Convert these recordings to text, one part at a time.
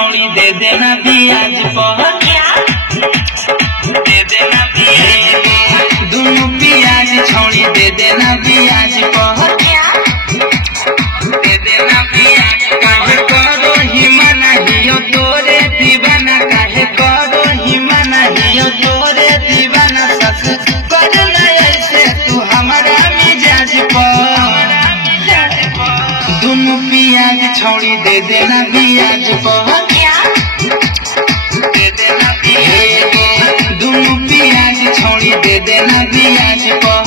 छौड़ी दे देना ब्याज पर, दे देना ब्याज, दोनों ब्याज छौड़ी दे देना ब्याज पर, दे देना ब्याज। काहे करो ही मना हियो तोरे दीवाना, काहे करो ही मना हियो तोरे दीवाना, सस करना ऐसे तू हमारा मिजाज पर, दोनों ब्याज छौड़ी दे देना ब्याज पर, दे देना ब्याज, दोनों ब्याज छौड़ी दे देना ब्याज पर,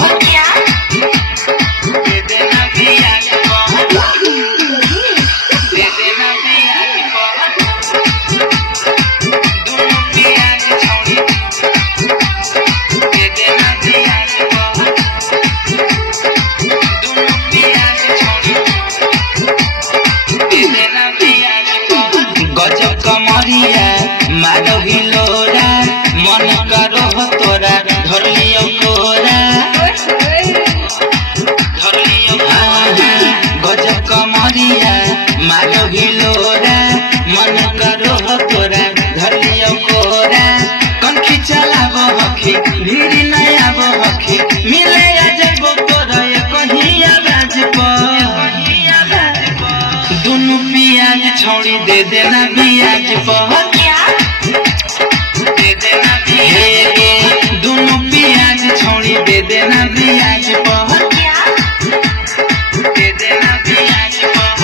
दे देना ब्याज पर, दे देना ब्याज पर, दोनों ब्याज छौड़ी दे देना ब्याज पर, दोनों ब्याज छौड़ी दे देना ब्याज पर। गजब कमरिया मारो हिलोरा, मन करो तोरा धर लियो कोरा, धर लियो कोरा। गजब कमरिया मारो हिलोरा, मन करो तोरा धर लियो कोरा। कंखी चलाबो हखी भीड़ नहीं आबो हखी, मिले जब तोरा कहीं आवाज पर, दोनों ब्याज छौड़ी दे देना ब्याज पर, दे देना ब्याज, दोनों ब्याज छौड़ी दे देना ब्याज पर, दे देना ब्याज पर,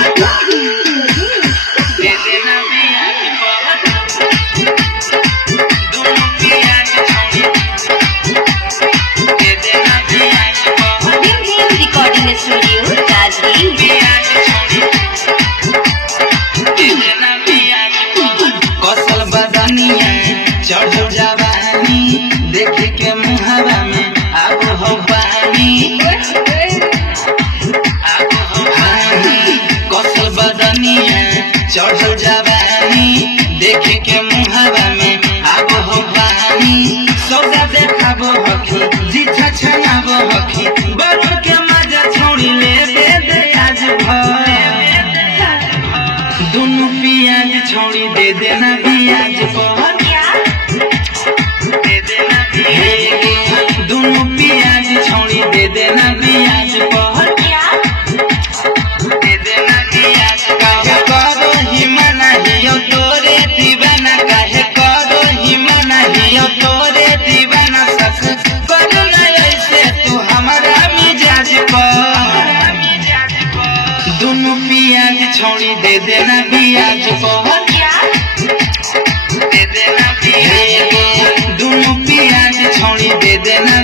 दे देना ब्याज पर, दोनों ब्याज छौड़ी दे देना ब्याज पर, रिकॉर्डिंग स्टूडियो राजगीर। ब्याज छौड़ी दे देना ब्याज पर। कौशल बदनिया चढ़ जवानी, देख के मुहावा में अब हो पानी, अब हो पानी। कौशल बदनिया चढ़ जवानी, देख के मुहावा में अब हो पानी। सौदा देखाबो हखी जी छछनाबो हखी, बड़ो के मजा छौड़ी ले दे आज भर, दोनों ब्याज छौड़ी दे देना ब्याज पर, दे देना ब्याज, दोनों ब्याज छौड़ी दे देना ब्याज पर, दे देना ब्याज। काहे करो ही मना हियो तोरे दीवाना, काहे करो ही मना हियो तोरे दीवाना, सस करना ऐसे तू हमारा मिजाज पर, दोनों ब्याज छौड़ी दे देना ब्याज पर, दे देना ब्याज, दोनों ब्याज छौड़ी दे देना।